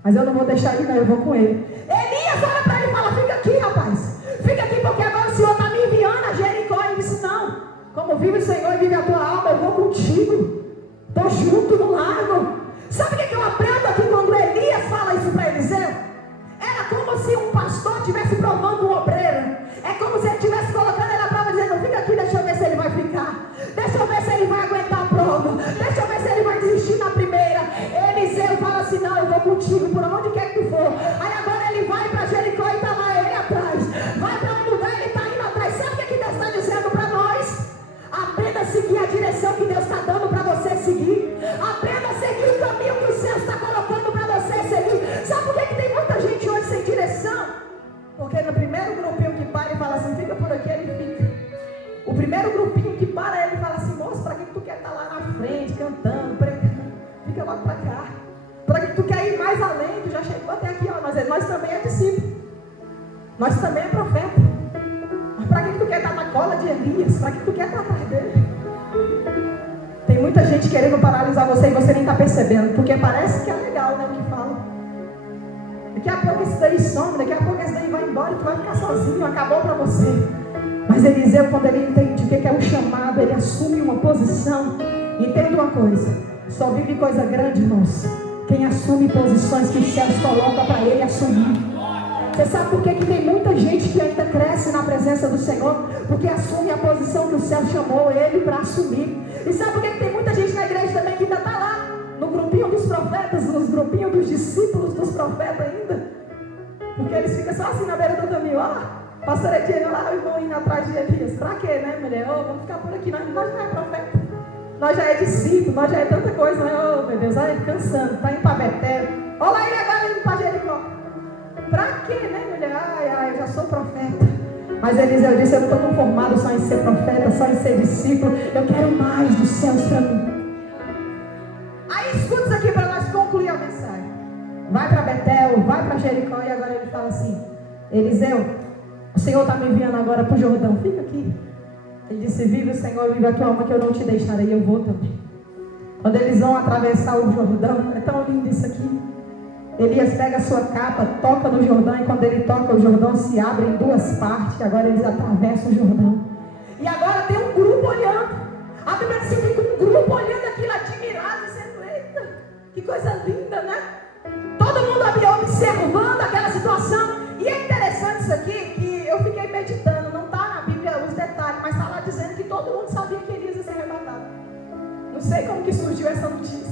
mas eu não vou deixar ele não, eu vou com ele. Elias olha para ele e fala: fica aqui, rapaz, fica aqui, porque agora o Senhor está me enviando a Jericó. Ele disse: não, como vive o Senhor e vive a tua alma, eu vou contigo, estou junto no lago. Sabe o que eu aprendo aqui quando Elias fala isso para Eliseu? Era como se um pastor estivesse provando um obreiro. É como se ele estivesse colocando ele à prova, dizendo: fica aqui, deixa eu ver se ele vai ficar, deixa eu ver se ele vai aguentar a prova, deixa eu ver se ele vai desistir na primeira. Eliseu fala assim: não, eu vou contigo por onde quer que tu for. Aí agora ele vai para Jericó e está lá ele atrás. Vai para um lugar, ele está indo atrás no primeiro grupinho que para e fala assim, fica por aqui, ele fica. O primeiro grupinho que para, ele fala assim, moço, para que tu quer estar lá na frente, cantando, pregando? Fica logo para cá. Para que tu quer ir mais além, tu já chegou até aqui, ó, nós também é discípulo. Nós também é profeta. Mas para que tu quer estar na cola de Elias? Para que tu quer estar atrás dele? Tem muita gente querendo paralisar você e você nem está percebendo, porque parece que é legal, né, o que fala. Daqui a pouco esse daí some, daqui a pouco esse daí vai embora e tu vai ficar sozinho, acabou para você. Mas Eliseu, quando ele entende o que é um chamado, ele assume uma posição. Entenda uma coisa, só vive coisa grande, irmãos, quem assume posições que os céus colocam para ele assumir. Você sabe por que tem muita gente que ainda cresce na presença do Senhor? Porque assume a posição que o céu chamou ele para assumir. E sabe por que tem muita gente na igreja também que ainda está lá, no grupinho dos profetas, nos grupinhos dos discípulos dos profetas ainda? Porque eles ficam só assim na beira do caminho, ó, pastor Etienne lá e vão indo atrás de Elias. Pra quê, né, mulher? Oh, vamos ficar por aqui, nós já é profeta, nós já é discípulo, nós já é tanta coisa, né? Oh, meu Deus, olha, cansando, tá indo para Betel. Olha lá ele agora indo para Jericó. Pra quê, né, mulher? Ai, eu já sou profeta. Mas Eliseu disse, eu não estou conformado só em ser profeta, só em ser discípulo. Eu quero mais dos céus para mim. Aí escuta isso aqui para nós concluir a mensagem. Vai para Betel, vai para Jericó. E agora ele fala assim, Eliseu, o Senhor está me enviando agora para o Jordão, fica aqui. Ele disse, vive o Senhor, vive a tua alma, que eu não te deixarei, eu vou também. Quando eles vão atravessar o Jordão, é tão lindo isso aqui. Elias pega a sua capa, toca no Jordão, e quando ele toca, o Jordão se abre em duas partes. Agora eles atravessam o Jordão. E agora tem um grupo olhando. A Bíblia diz que fica um grupo olhando aquilo admirado, dizendo, eita, que coisa linda, né? Todo mundo ali observando aquela situação. E é interessante isso aqui, que eu fiquei meditando. Não está na Bíblia os detalhes, mas está lá dizendo que todo mundo sabia que Elias ia ser arrebatado. Não sei como que surgiu essa notícia.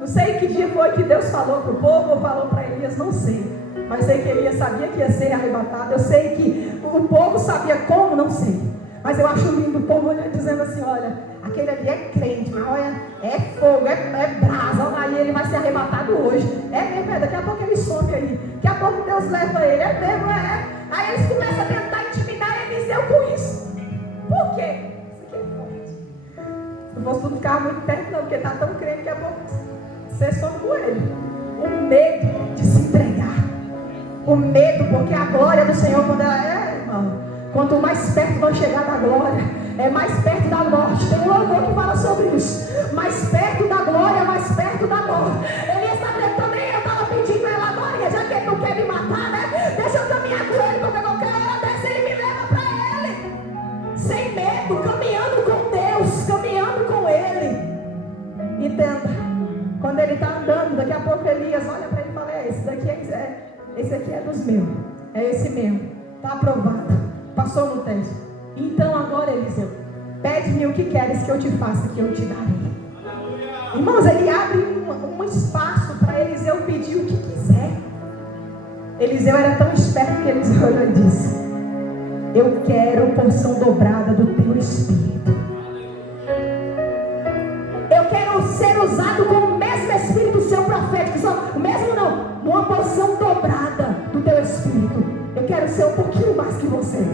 Não sei que dia foi que Deus falou para o povo ou falou para Elias, não sei. Mas sei que Elias sabia que ia ser arrebatado. Eu sei que o povo sabia como, não sei. Mas eu acho lindo o povo olhando, dizendo assim, olha, aquele ali é crente, mas olha, é fogo, é brasa. Olha aí, ele vai ser arrebatado hoje. É mesmo, daqui a pouco ele some aí. Daqui a pouco Deus leva ele, é mesmo, é. Aí eles começam a tentar intimidar Eliseu com isso. Por quê? Isso aqui é forte. Se fosse tudo ficar muito perto, não, porque está tão crente que a pouco você some com ele. O medo de se entregar. O medo, porque a glória do Senhor, quando ela é, irmão, quanto mais perto vão chegar da glória, é mais perto da morte. Tem um louvor que fala sobre isso. Mais perto da glória, mais perto da morte. Ele está tentando, eu estava pedindo a ela agora, já que ele não quer me matar, né? Deixa eu caminhar com ele, porque qualquer hora dessa ele me leva para ele. Sem medo, caminhando com Deus, caminhando com ele. Entenda. Quando ele está andando, daqui a pouco Elias olha para ele e fala, esse aqui é dos meus. É esse mesmo. Está aprovado. Passou no teste. Então agora, Eliseu, pede-me o que queres que eu te faça, que eu te darei. Irmãos, ele abre um espaço para Eliseu pedir o que quiser. Eliseu era tão esperto que Eliseu olhou e disse, eu quero porção dobrada do teu espírito. Eu quero ser usado com o mesmo espírito seu profético. Só, o mesmo não, uma porção dobrada do teu espírito. Eu quero ser um pouquinho mais que você.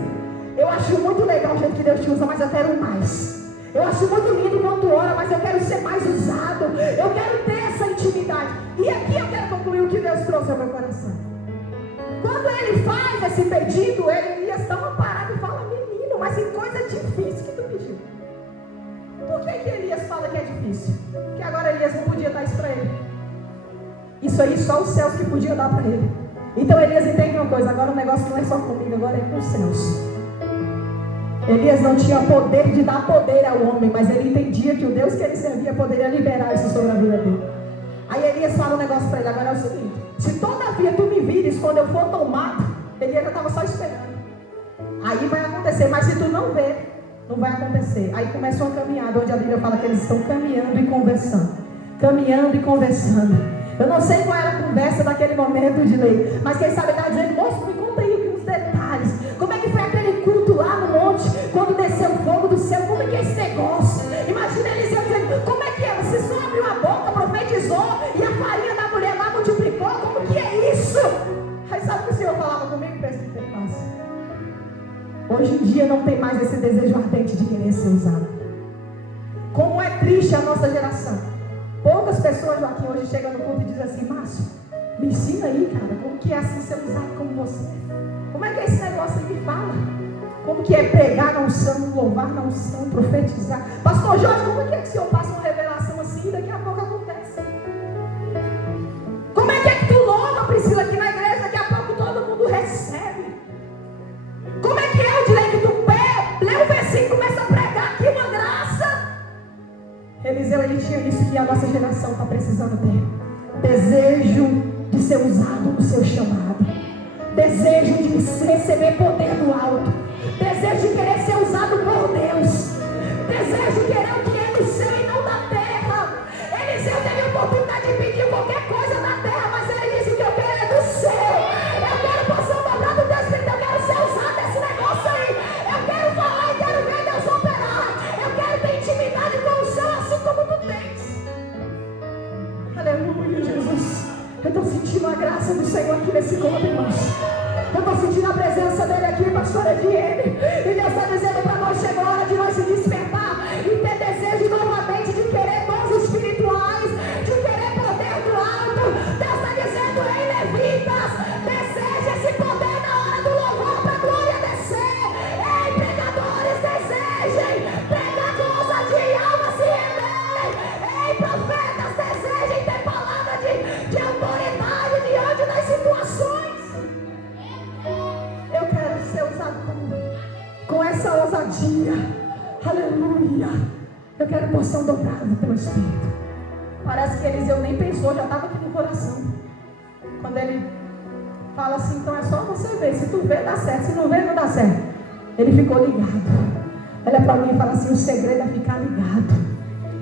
Eu acho muito legal o jeito que Deus te usa, mas eu quero mais. Eu acho muito lindo quando ora, mas eu quero ser mais usado. Eu quero ter essa intimidade. E aqui eu quero concluir o que Deus trouxe ao meu coração. Quando ele faz esse pedido, Elias dá uma parada e fala, menino, mas que coisa difícil que tu pediu. Por que Elias fala que é difícil? Porque agora Elias não podia dar isso para ele. Isso aí só os céus que podiam dar para ele. Então Elias entende uma coisa, agora o negócio não é só comigo, agora é com os céus. Elias não tinha poder de dar poder ao homem, mas ele entendia que o Deus que ele servia poderia liberar isso sobre a vida dele. Aí Elias fala um negócio para ele, agora é o seguinte, se todavia tu me vires quando eu for tomado, Elias já estava só esperando. Aí vai acontecer, mas se tu não ver, não vai acontecer. Aí começa uma caminhada, onde a Bíblia fala que eles estão caminhando e conversando. Caminhando e conversando. Eu não sei qual era a conversa daquele momento de lei, mas quem sabe ele está dizendo, moço, me conta aí uns detalhes. Como é que foi aquele culto lá no monte, quando desceu o fogo do céu? Como é que é esse negócio? Imagina Eliseu dizendo, como é que é? Você só abriu a boca, profetizou, e a mulher lá multiplicou, como que é isso? Aí sabe o que o Senhor falava comigo? Pensa que fácil. Hoje em dia não tem mais esse desejo ardente de querer ser usado. Como é triste a nossa geração. Poucas pessoas, Joaquim, hoje chegam no culto e dizem assim: Márcio, me ensina aí, cara, como que é assim ser usado como você? Como é que é esse negócio aí? Me fala. Como que é pregar na unção, louvar na unção, profetizar? Pastor Jorge, como é que o senhor passa uma revelação assim e daqui a pouco acontece? Como é que tu louva, Priscila, aqui na igreja, daqui a pouco todo mundo recebe? Como é que eu direi que tu lê o versículo e começa a pregar aqui uma graça? Eliseu, ele tinha isso que a nossa geração está precisando ter. Desejo de ser usado no seu chamado. Desejo de receber poder do alto. Desejo de querer ser usado por Deus. Desejo de querer o que é do céu e não da terra. Eliseu teve a oportunidade de pedir qualquer coisa da terra, mas ele disse: o que eu quero é do céu. Eu quero passar uma palavra do Deus Espírito. Eu quero ser usado nesse negócio aí. Eu quero falar e quero ver Deus operar. Eu quero ter intimidade com o céu assim como tu tens. Aleluia, Jesus. Eu estou sentindo a graça do Senhor aqui nesse corpo, irmãos. Eu estou sentindo a presença dele aqui, pastora Ediene. E Deus está dizendo para nós: chegou a hora de nós se despertar e ter desejo novamente de querer dons espirituais, de querer poder do alto. Deus está dizendo: ei, levitas, deseja esse poder na hora do louvor para a glória descer. Ei, pregadores, desejem. Prega com ousadia e alma se renderem. Ei, profetas, desejem ter palavra de autoridade diante das situações. Eu quero ser usado com essa ousadia. Aleluia. Eu quero porção dobrada pelo Espírito. Parece que Eliseu nem pensou, já estava aqui no coração. Quando ele fala assim: então é só você ver. Se tu vê, dá certo. Se não vê, não dá certo. Ele ficou ligado. Olha para mim e fala assim: o segredo é ficar ligado.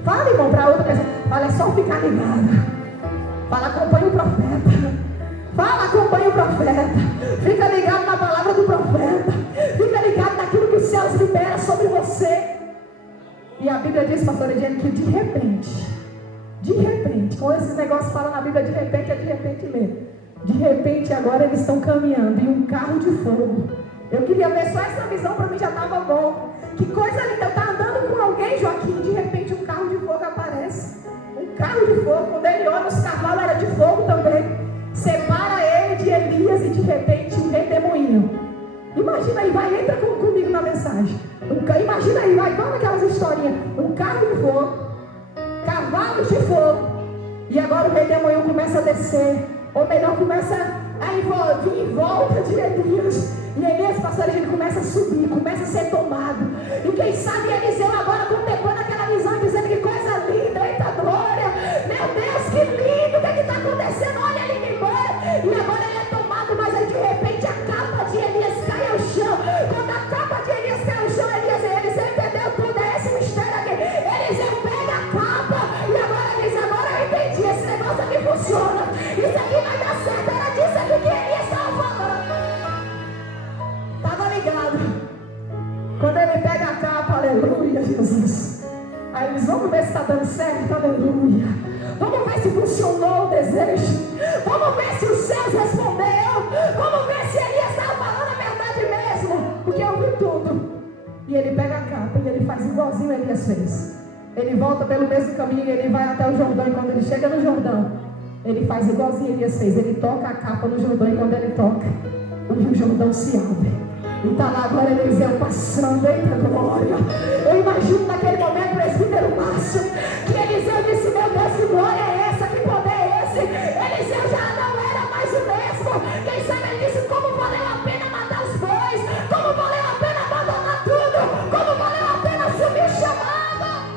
Fala, irmão, para outra pessoa. Fala: é só ficar ligado. Fala: acompanha o profeta. Fala: acompanha o profeta. Fica ligado na palavra do profeta. Fica ligado naquilo que os céus liberam sobre você. E a Bíblia diz, pastora Ediene, que de repente, com esses negócios fala na Bíblia, de repente é de repente mesmo. De repente agora eles estão caminhando em um carro de fogo. Eu queria ver só essa visão, para mim já estava bom. Que coisa linda, tá andando com alguém, Joaquim, de repente um carro de fogo aparece. Um carro de fogo, quando ele olha, os cavalos eram de fogo também. Separa ele de Elias e de repente um redemoinho. Imagina aí, vai, entra comigo na mensagem. Imagina aí, vai, vamos aquelas historinhas. Um carro de fogo, cavalos de fogo. E agora o redemoinho começa a descer. Ou melhor, começa a vir em volta de Elias. E Elias, pastor, ele começa a subir, começa a ser tomado. E quem sabe Eliseu agora contemplando aquela visão, dizendo: que coisa linda, eita glória. Meu Deus, que lindo, o que está acontecendo? Olha ele me embora. E agora ele é tomado, mas aí de repente a capa de Elias cai ao chão. Quando a capa de Elias cai ao chão, Eliseu entendeu tudo, é esse mistério aqui. Eliseu pega a capa e agora ele diz: agora eu entendi, esse negócio aqui funciona. Isso aqui vai dar certo, era disso aqui que Elias estava falando. Estava ligado. Quando ele pega a capa, aleluia, Jesus. Aí eles: vamos ver se está dando certo, aleluia. Vamos ver se funcionou o desejo. Vamos ver se os céus respondeu. Vamos ver se Elias estava falando a verdade mesmo. Porque eu vi tudo. E ele pega a capa e ele faz igualzinho Elias fez. Ele volta pelo mesmo caminho e ele vai até o Jordão. E quando ele chega no Jordão, ele faz igualzinho Elias fez. Ele toca a capa no Jordão e quando ele toca, o Rio Jordão se abre. E está lá agora Eliseu passando, eita glória. Eu imagino naquele momento, presbítero Márcio, que Eliseu disse: meu Deus, que glória é essa? Que poder é esse? Eliseu já não era mais o mesmo. Quem sabe ele disse: como valeu a pena matar os bois? Como valeu a pena abandonar tudo? Como valeu a pena assumir o chamado?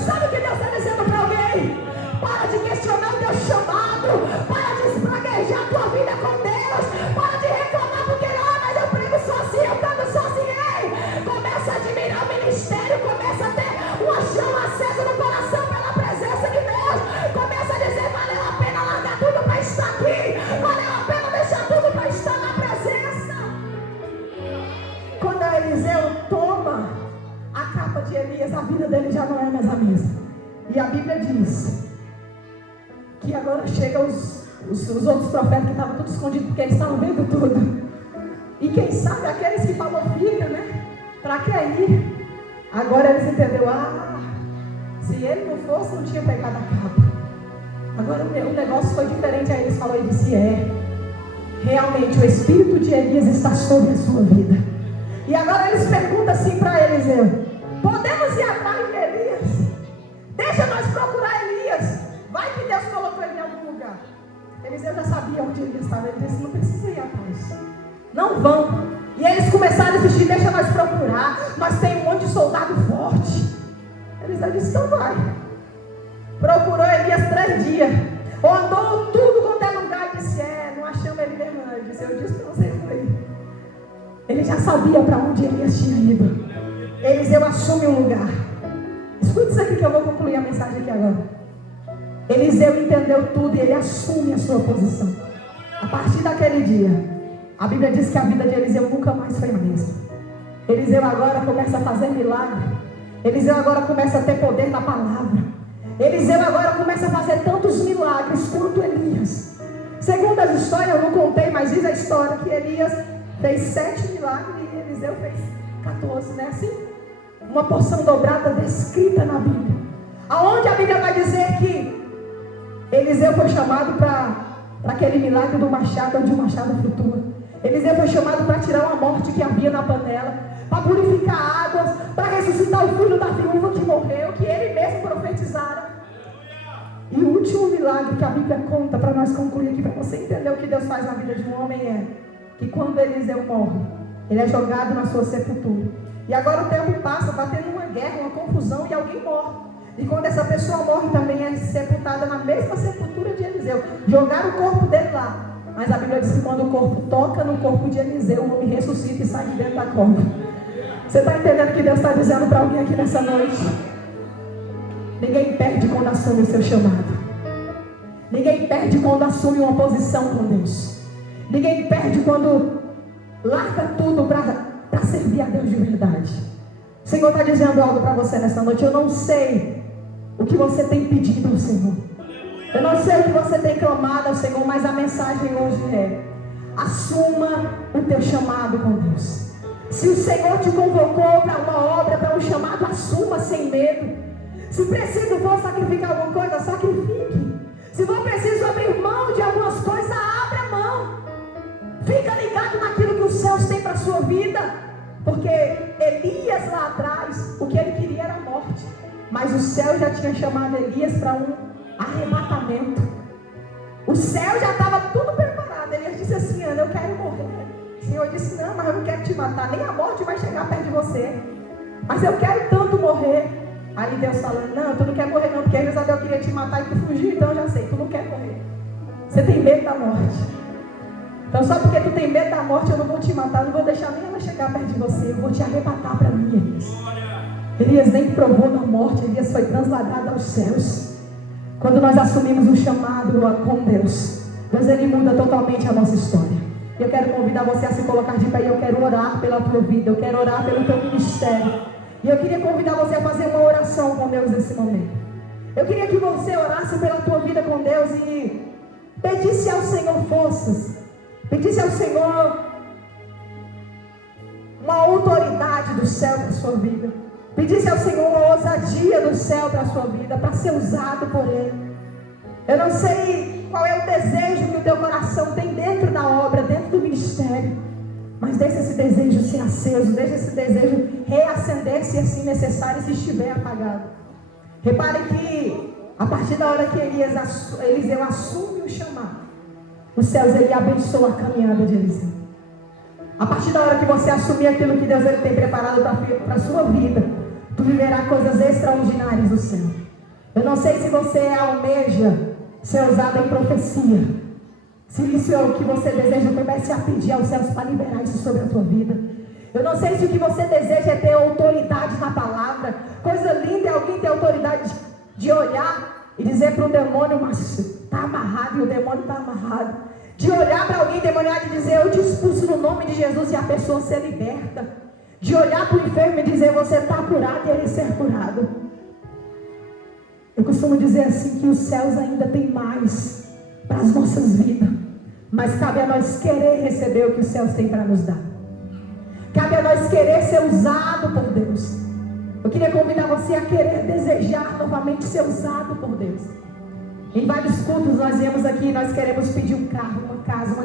Sabe o que Deus está dizendo para alguém? Para de questionar o teu chamado. Para de espraguejar a tua vida com Deus. Para de reclamar porque mas eu prego sozinho, eu prego sozinho. Ei, começa a admirar o ministério. Começa a ter uma chama acesa no coração pela presença de Deus. Começa a dizer: valeu a pena largar tudo para estar aqui. Valeu a pena deixar tudo para estar na presença. Quando Eliseu toma a capa de Elias, a vida dele já não é mais a mesma. E a Bíblia diz que agora chegam os outros profetas que estavam todos escondidos porque eles estavam vendo tudo. E quem sabe aqueles que falam fica, né? Para que ir? Agora eles entenderam, se ele não fosse, não tinha pegado a capa. Agora o negócio foi diferente, aí eles falaram e disse, realmente o espírito de Elias está sobre a sua vida. E agora eles perguntam assim para Eliseu, podemos ir atrás de Elias? Deixa nós procurar Elias, vai que Deus colocou ele em algum lugar. Eliseu já sabia onde Elias estava, ele disse, não precisa ir atrás, não vão. E eles começaram a insistir, deixa nós procurar, nós temos um monte de soldado forte. Eliseu disse, então vai. Procurou Elias 3 dias, andou tudo quanto é lugar, disse, não achamos ele mesmo não. Ele disse, eu disse para vocês foi. Ele já sabia para onde Elias tinha ido. Eliseu assume um lugar. Escute isso aqui que eu vou concluir a mensagem aqui agora. Eliseu entendeu tudo e ele assume a sua posição. A partir daquele dia, a Bíblia diz que a vida de Eliseu nunca mais foi a mesma. Eliseu agora começa a fazer milagre. Eliseu agora começa a ter poder na palavra. Eliseu agora começa a fazer tantos milagres quanto Elias. Segundo as histórias, eu não contei, mas diz a história que Elias fez 7 milagres e Eliseu fez 14, né? Assim, uma porção dobrada descrita na Bíblia. Aonde a Bíblia vai dizer que Eliseu foi chamado para aquele milagre do machado, onde o machado flutua. Eliseu foi chamado para tirar uma morte que havia na panela, para purificar águas, para ressuscitar o filho da viúva que morreu, que ele mesmo profetizara. E o último milagre que a Bíblia conta, para nós concluir aqui, para você entender o que Deus faz na vida de um homem, que quando Eliseu morre, ele é jogado na sua sepultura. E agora o tempo passa, está tendo uma guerra, uma confusão, e alguém morre. E quando essa pessoa morre, também é sepultada na mesma sepultura de Eliseu. Jogaram o corpo dele lá. Mas a Bíblia diz que quando o corpo toca no corpo de Eliseu, o homem ressuscita e sai de dentro da cova. Você está entendendo o que Deus está dizendo para alguém aqui nessa noite? Ninguém perde quando assume o seu chamado. Ninguém perde quando assume uma posição com Deus. Ninguém perde quando larga tudo para servir a Deus de verdade. O Senhor está dizendo algo para você nessa noite. Eu não sei o que você tem pedido ao Senhor. Eu não sei o que você tem clamado ao Senhor, mas a mensagem hoje é: assuma o teu chamado com Deus. Se o Senhor te convocou para uma obra, para um chamado, assuma sem medo. Se preciso for sacrificar alguma coisa, sacrifique. Se for preciso abrir mão de algumas coisas, abra mão. Fica ligado naquilo que os céus têm para a sua vida. Porque Elias lá atrás, o que ele queria era a morte. Mas o céu já tinha chamado Elias para um arrebatamento. O céu já estava tudo preparado. Elias disse assim: Ana, eu quero morrer. O Senhor disse: não, mas eu não quero te matar. Nem a morte vai chegar perto de você. Mas eu quero tanto morrer. Aí Deus falando: não, tu não quer morrer não, porque a Isabel queria te matar e tu fugiu, então eu já sei, tu não quer morrer. Você tem medo da morte. Então só porque tu tem medo da morte, eu não vou te matar, não vou deixar nem ela chegar perto de você, eu vou te arrebatar para mim, Elias. Elias nem provou da morte, Elias foi transladado aos céus. Quando nós assumimos um chamado com Deus, ele muda totalmente a nossa história. Eu quero convidar você a se colocar de pé, e eu quero orar pela tua vida, eu quero orar pelo teu ministério. E eu queria convidar você a fazer uma oração com Deus nesse momento. Eu queria que você orasse pela tua vida com Deus e pedisse ao Senhor forças. Pedisse ao Senhor uma autoridade do céu para a sua vida. Pedisse ao Senhor uma ousadia do céu para a sua vida, para ser usado por Ele. Eu não sei qual é o desejo que o teu coração tem dentro da obra, dentro do ministério. Mas deixe esse desejo ser aceso, deixe esse desejo reacender se assim necessário, se estiver apagado. Repare que a partir da hora que Eliseu assume o chamado, os céus ele abençoa a caminhada de Eliseu. A partir da hora que você assumir aquilo que Deus ele tem preparado para a sua vida, tu viverá coisas extraordinárias do céu. Eu não sei se você almeja ser usado em profecia. Se isso é o que você deseja, comece a pedir aos céus para liberar isso sobre a tua vida. Eu não sei se o que você deseja é ter autoridade na palavra. Coisa linda é alguém ter autoridade de olhar e dizer para o demônio: mas está amarrado, e o demônio está amarrado. De olhar para alguém demoniado e dizer: eu te expulso no nome de Jesus, e a pessoa ser liberta. De olhar para o enfermo e dizer: você está curado, e ele ser curado. Eu costumo dizer assim que os céus ainda têm mais para as nossas vidas. Mas cabe a nós querer receber o que os céus têm para nos dar. Cabe a nós querer ser usado por Deus. Eu queria convidar você a querer desejar novamente ser usado por Deus. Em vários cultos nós viemos aqui, nós queremos pedir um carro, uma casa, uma